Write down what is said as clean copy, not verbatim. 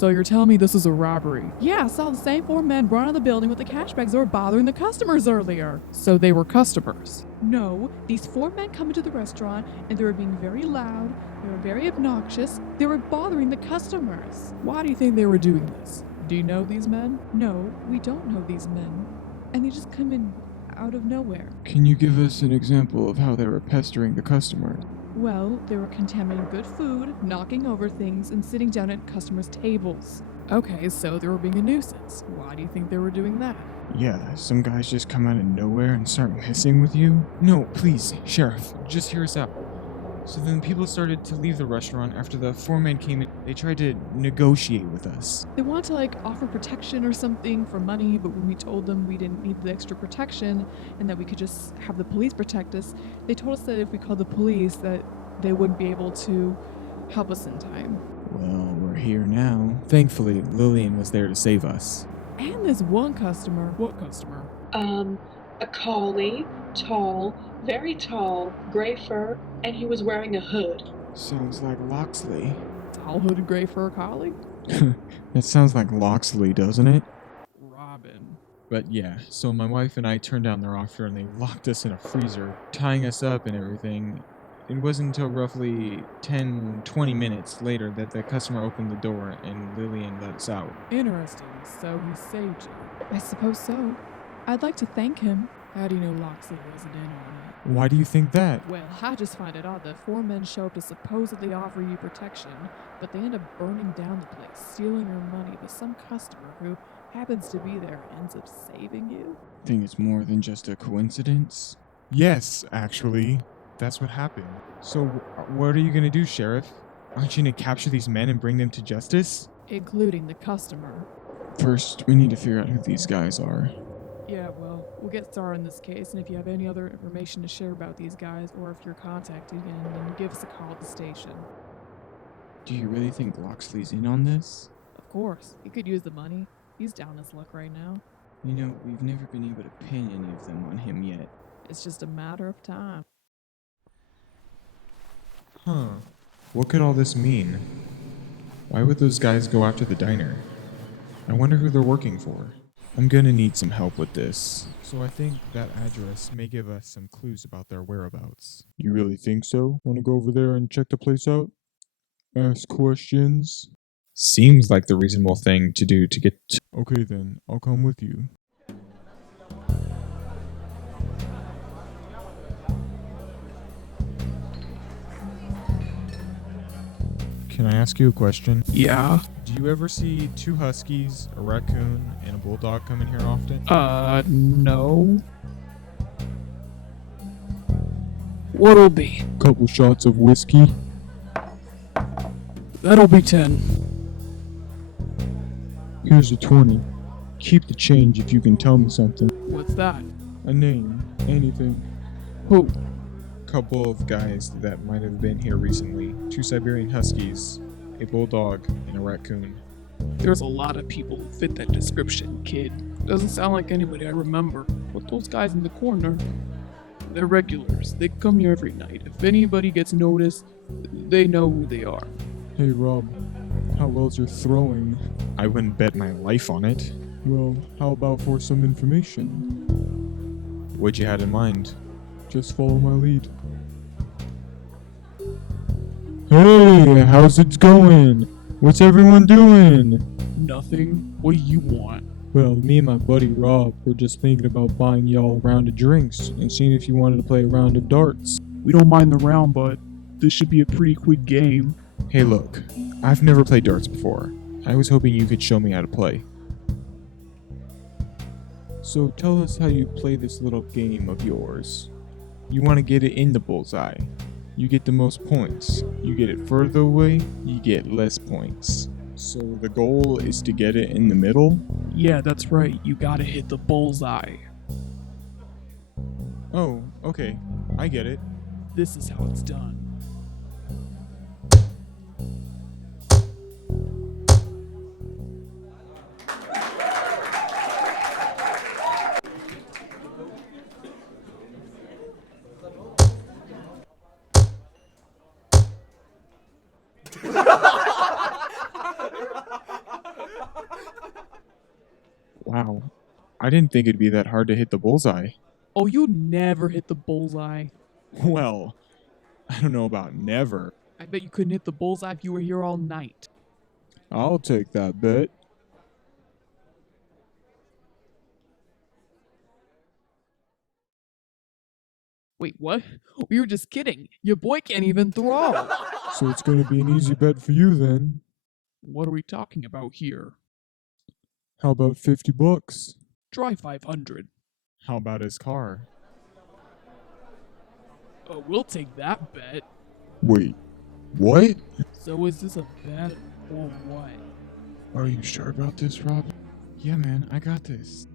So you're telling me this is a robbery? Yeah, I saw the same 4 men run out of the building with the cash bags that were bothering the customers earlier. So they were customers? No, these 4 men come into the restaurant and they were being very loud, they were very obnoxious, they were bothering the customers. Why do you think they were doing this? Do you know these men? No, we don't know these men. And they just come in out of nowhere. Can you give us an example of how they were pestering the customer? Well, they were contaminating good food, knocking over things, and sitting down at customers' tables. Okay, so they were being a nuisance. Why do you think they were doing that? Yeah, some guys just come out of nowhere and start messing with you? No, please, Sheriff, just hear us out. So then people started to leave the restaurant after the 4 men came in. They tried to negotiate with us. They wanted to offer protection or something for money, but when we told them we didn't need the extra protection and that we could just have the police protect us, they told us that if we called the police that they wouldn't be able to help us in time. Well, we're here now. Thankfully, Lillian was there to save us. And this one customer. What customer? A collie, tall, very tall, gray fur, and he was wearing a hood. Sounds like Locksley. Tall hooded gray fur collie? That sounds like Locksley, doesn't it? Robin. But yeah, so my wife and I turned down their offer and they locked us in a freezer, tying us up and everything. It wasn't until roughly 10-20 minutes later that the customer opened the door and Lillian let us out. Interesting. So he saved you. I suppose so. I'd like to thank him. How do you know Locksley wasn't in on it? Why do you think that? Well, I just find it odd that 4 men show up to supposedly offer you protection, but they end up burning down the place, stealing your money, but some customer who happens to be there ends up saving you? Think it's more than just a coincidence? Yes, actually. That's what happened. So, what are you gonna do, Sheriff? Aren't you gonna capture these men and bring them to justice? Including the customer. First, we need to figure out who these guys are. Yeah, well, we'll get started in this case, and if you have any other information to share about these guys, or if you're contacted again, then give us a call at the station. Do you really think Locksley's in on this? Of course, he could use the money. He's down his luck right now. You know, we've never been able to pin any of them on him yet. It's just a matter of time. Huh. What could all this mean? Why would those guys go after the diner? I wonder who they're working for. I'm gonna need some help with this. So I think that address may give us some clues about their whereabouts. You really think so? Wanna go over there and check the place out? Ask questions? Seems like the reasonable thing to do to get to... Okay then, I'll come with you. Can I ask you a question? Yeah? Do you ever see 2 huskies, a raccoon, and a bulldog come in here often? No. What'll be? Couple shots of whiskey. That'll be 10. Here's a 20. Keep the change if you can tell me something. What's that? A name. Anything. Who? Couple of guys that might have been here recently. 2 Siberian huskies, a bulldog, and a raccoon. There's a lot of people who fit that description, kid. Doesn't sound like anybody I remember. But those guys in the corner, they're regulars. They come here every night. If anybody gets noticed, they know who they are. Hey Rob, how well's your throwing? I wouldn't bet my life on it. Well, how about for some information? What'd you had in mind? Just follow my lead. Hey, how's it going? What's everyone doing? Nothing. What do you want? Well, me and my buddy Rob were just thinking about buying y'all a round of drinks and seeing if you wanted to play a round of darts. We don't mind the round, but this should be a pretty quick game. Hey look, I've never played darts before. I was hoping you could show me how to play. So tell us how you play this little game of yours. You want to get it in the bullseye. You get the most points. You get it further away, you get less points. So the goal is to get it in the middle? Yeah, that's right. You gotta hit the bullseye. Oh, okay. I get it. This is how it's done. I didn't think it'd be that hard to hit the bullseye. Oh, you never hit the bullseye. Well, I don't know about never. I bet you couldn't hit the bullseye if you were here all night. I'll take that bet. Wait, what? We were just kidding. Your boy can't even throw. So it's gonna be an easy bet for you then. What are we talking about here? How about $50? Try 500. How about his car? Oh, we'll take that bet. Wait, what? So is this a bet or what? Are you sure about this, Rob? Yeah, man, I got this.